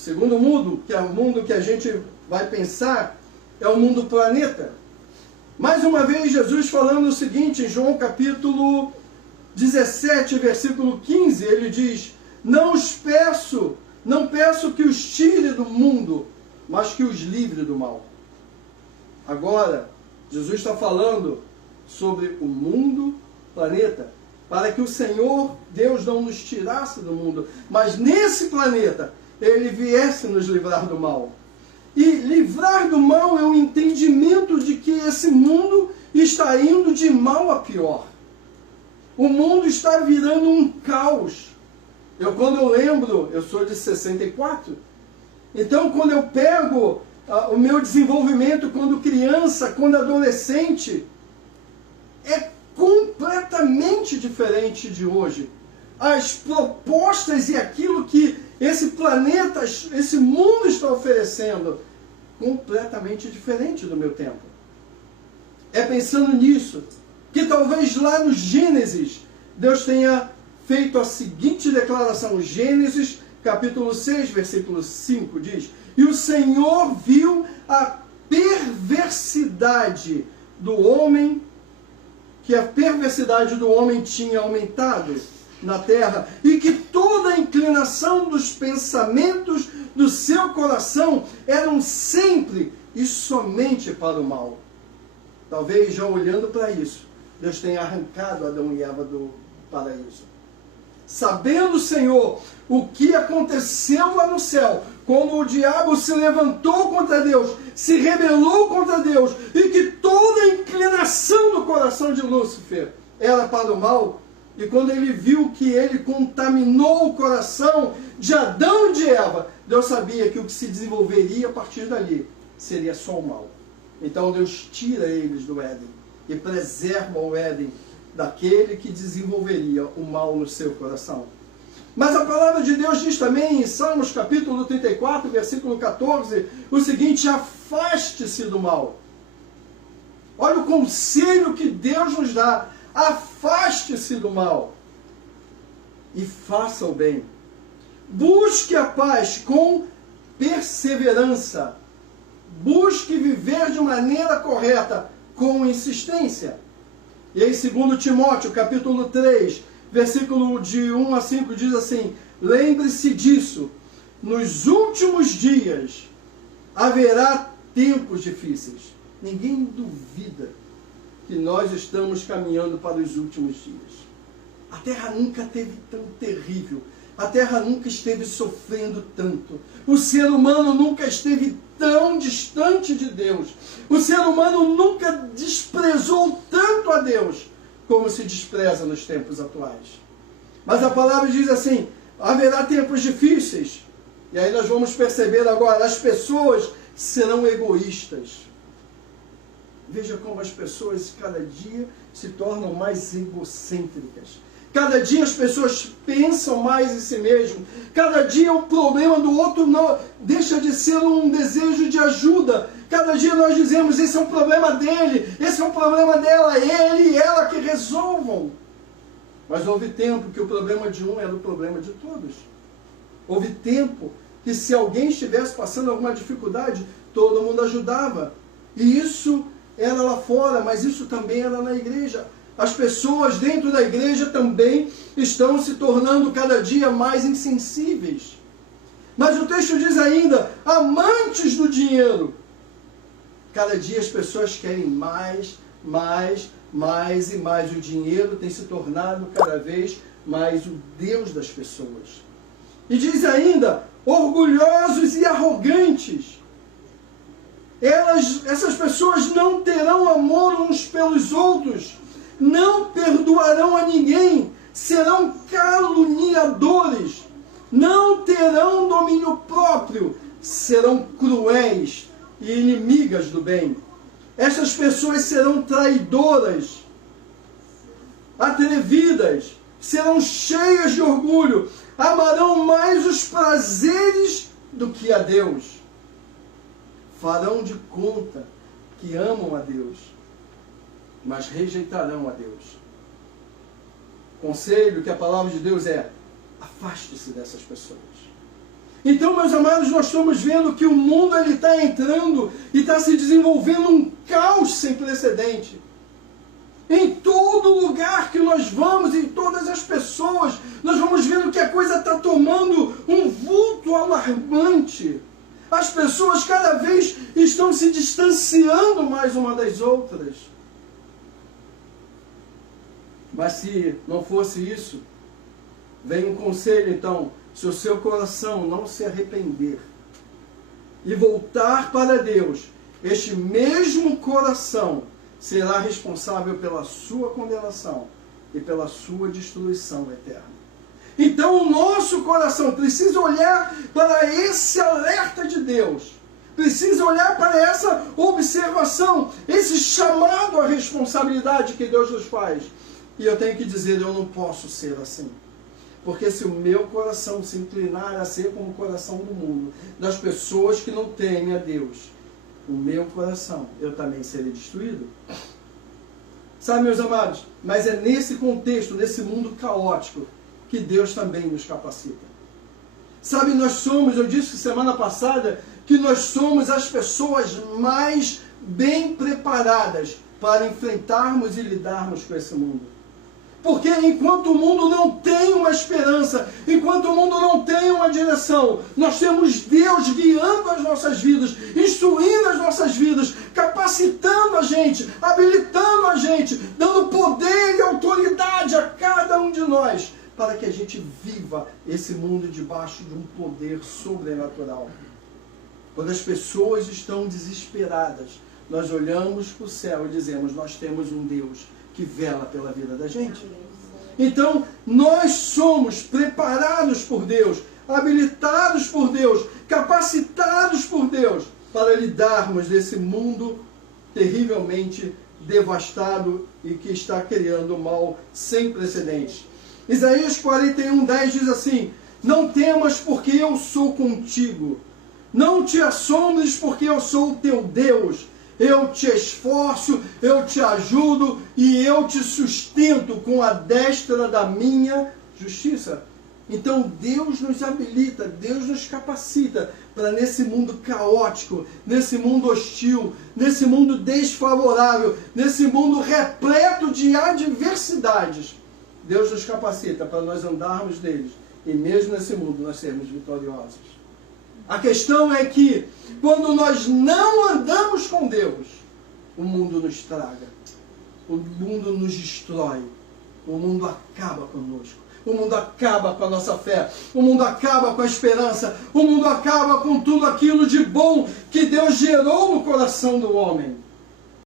segundo mundo, que é o mundo que a gente vai pensar, é o mundo planeta. Mais uma vez, Jesus falando o seguinte, em João capítulo 17, versículo 15, ele diz: não peço que os tire do mundo, mas que os livre do mal. Agora, Jesus está falando sobre o mundo, planeta, para que o Senhor, Deus, não nos tirasse do mundo, mas nesse planeta, Ele viesse nos livrar do mal. E livrar do mal é o entendimento de que esse mundo está indo de mal a pior. O mundo está virando um caos. Quando eu lembro, eu sou de 64, então quando eu pego o meu desenvolvimento quando criança, quando adolescente, é completamente diferente de hoje. As propostas e aquilo que esse planeta, esse mundo está oferecendo, completamente diferente do meu tempo. É pensando nisso que talvez lá no Gênesis, Deus tenha feito a seguinte declaração. Gênesis capítulo 6, versículo 5 diz: e o Senhor viu a perversidade do homem, que a perversidade do homem tinha aumentado na terra, e que toda a inclinação dos pensamentos do seu coração eram sempre e somente para o mal. Talvez já olhando para isso, Deus tenha arrancado Adão e Eva do paraíso. Sabendo o Senhor o que aconteceu lá no céu, como o diabo se levantou contra Deus, se rebelou contra Deus, e que toda a inclinação do coração de Lúcifer era para o mal, e quando ele viu que ele contaminou o coração de Adão e de Eva, Deus sabia que o que se desenvolveria a partir dali seria só o mal. Então Deus tira eles do Éden e preserva o Éden daquele que desenvolveria o mal no seu coração. Mas a palavra de Deus diz também em Salmos capítulo 34, versículo 14, o seguinte: afaste-se do mal. Olha o conselho que Deus nos dá: afaste-se do mal e faça o bem. Busque a paz com perseverança. Busque viver de maneira correta, com insistência. E aí, 2 Timóteo, capítulo 3, versículo de 1 a 5, diz assim: lembre-se disso, nos últimos dias haverá tempos difíceis. Ninguém duvida que nós estamos caminhando para os últimos dias. A terra nunca esteve tão terrível. A terra nunca esteve sofrendo tanto. O ser humano nunca esteve tão distante de Deus. O ser humano nunca desprezou tanto a Deus como se despreza nos tempos atuais. Mas a palavra diz assim: haverá tempos difíceis. E aí nós vamos perceber agora, as pessoas serão egoístas. Veja como as pessoas cada dia se tornam mais egocêntricas. Cada dia as pessoas pensam mais em si mesmo. Cada dia o problema do outro não deixa de ser um desejo de ajuda. Cada dia nós dizemos: esse é um problema dele, esse é um problema dela, ele e ela que resolvam. Mas houve tempo que o problema de um era o problema de todos. Houve tempo que se alguém estivesse passando alguma dificuldade, todo mundo ajudava. E isso era lá fora, mas isso também era na igreja. As pessoas dentro da igreja também estão se tornando cada dia mais insensíveis. Mas o texto diz ainda: amantes do dinheiro. Cada dia as pessoas querem mais e mais. O dinheiro tem se tornado cada vez mais o Deus das pessoas. E diz ainda: orgulhosos e arrogantes. Essas pessoas não terão amor uns pelos outros, não perdoarão a ninguém, serão caluniadores, não terão domínio próprio, serão cruéis e inimigas do bem. Essas pessoas serão traidoras, atrevidas, serão cheias de orgulho, amarão mais os prazeres do que a Deus. Farão de conta que amam a Deus, mas rejeitarão a Deus. O conselho que a palavra de Deus é: afaste-se dessas pessoas. Então, meus amados, nós estamos vendo que o mundo está entrando e está se desenvolvendo um caos sem precedente. Em todo lugar que nós vamos, em todas as pessoas, nós vamos vendo que a coisa está tomando um vulto alarmante. As pessoas cada vez estão se distanciando mais uma das outras. Mas se não fosse isso, vem um conselho então: se o seu coração não se arrepender e voltar para Deus, este mesmo coração será responsável pela sua condenação e pela sua destruição eterna. Então o nosso coração precisa olhar para esse alerta de Deus, precisa olhar para essa observação, esse chamado à responsabilidade que Deus nos faz. E eu tenho que dizer, eu não posso ser assim. Porque se o meu coração se inclinar a ser como o coração do mundo, das pessoas que não temem a Deus, o meu coração, eu também serei destruído. Sabe, meus amados, mas é nesse contexto, nesse mundo caótico, que Deus também nos capacita. Sabe, nós somos, eu disse semana passada, que nós somos as pessoas mais bem preparadas para enfrentarmos e lidarmos com esse mundo. Porque enquanto o mundo não tem uma esperança, enquanto o mundo não tem uma direção, nós temos Deus guiando as nossas vidas, instruindo as nossas vidas, capacitando a gente, habilitando a gente, dando poder e autoridade a cada um de nós, para que a gente viva esse mundo debaixo de um poder sobrenatural. Quando as pessoas estão desesperadas, nós olhamos para o céu e dizemos, nós temos um Deus que vela pela vida da gente. Então, nós somos preparados por Deus, habilitados por Deus, capacitados por Deus, para lidarmos desse mundo terrivelmente devastado e que está criando mal sem precedentes. Isaías 41:10 diz assim, não temas porque eu sou contigo, não te assombres porque eu sou o teu Deus, eu te esforço, eu te ajudo e eu te sustento com a destra da minha justiça. Então Deus nos habilita, Deus nos capacita para nesse mundo caótico, nesse mundo hostil, nesse mundo desfavorável, nesse mundo repleto de adversidades. Deus nos capacita para nós andarmos neles e mesmo nesse mundo nós sermos vitoriosos. A questão é que, quando nós não andamos com Deus, o mundo nos traga, o mundo nos destrói, o mundo acaba conosco, o mundo acaba com a nossa fé, o mundo acaba com a esperança, o mundo acaba com tudo aquilo de bom que Deus gerou no coração do homem.